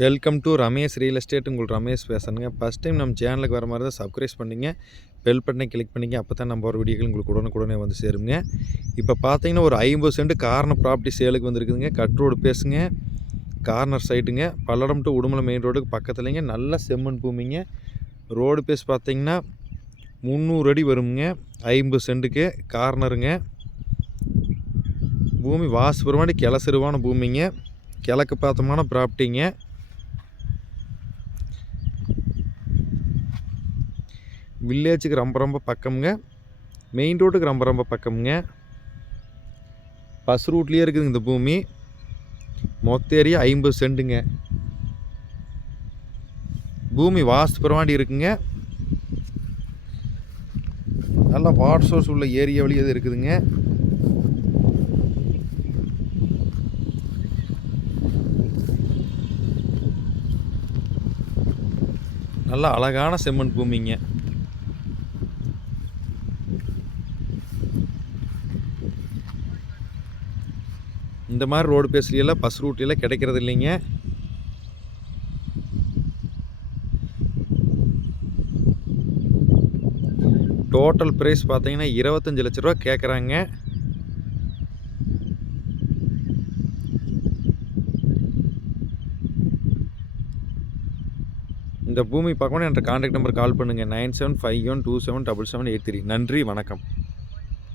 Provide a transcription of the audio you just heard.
Welcome to Ramesh real estate. உங்கள் ரமேஷ் பேசுகிறேங்க. First time நம்ம சேனலுக்கு வர மாதிரி தான் சப்ஸ்கிரைப் பண்ணிங்க, பெல் பட்டனை கிளிக் பண்ணிங்க. அப்போ தான் நம்ம ஒரு வீடியோக்கள் உங்களுக்கு உடனுக்குடனே வந்து சேருங்க. இப்போ பார்த்தீங்கன்னா ஒரு 50 சென்ட் கார்னர் ப்ராப்பர்ட்டி சேலுக்கு வந்துருக்குதுங்க. கட் ரோடு பேசுங்க, கார்னர் சைட்டுங்க, பல்லடம் டு உடுமலை மெயின் ரோடுக்கு பக்கத்துலேங்க. நல்ல செம்மண் பூமிங்க. ரோடு பேஸ் பார்த்தீங்கன்னா 300 அடி வருங்க. 50 சென்ட்டுக்கு கார்னருங்க. பூமி வாசுபுரமாடி கிளசிறுவான பூமிங்க. கிழக்கு பார்த்தமான ப்ராப்பர்ட்டிங்க. வில்லேஜுக்கு ரொம்ப பக்கம்ங்க. மெயின் ரோட்டுக்கு ரொம்ப பக்கம்ங்க. பஸ் ரூட்லேயே இருக்குதுங்க இந்த பூமி. மொத்த ஏரியா 50 சென்ட்டுங்க. பூமி வாஸ்துபுரமாடி இருக்குங்க. நல்லா வாட்டர் சோர்ஸ் உள்ள ஏரியா வழி அது இருக்குதுங்க. நல்லா அழகான செம்மண் பூமிங்க. இந்த மாதிரி ரோடு பேஸ்லாம் பஸ் ரூட்லாம் கிடைக்கிறது இல்லைங்க. டோட்டல் ப்ரைஸ் பார்த்தீங்கன்னா 25 லட்ச ரூபா கேட்குறாங்க. இந்த பூமி பார்க்கணும் என்ற கான்டாக்ட் நம்பர் கால் பண்ணுங்கள். 9751277783. நன்றி, வணக்கம்.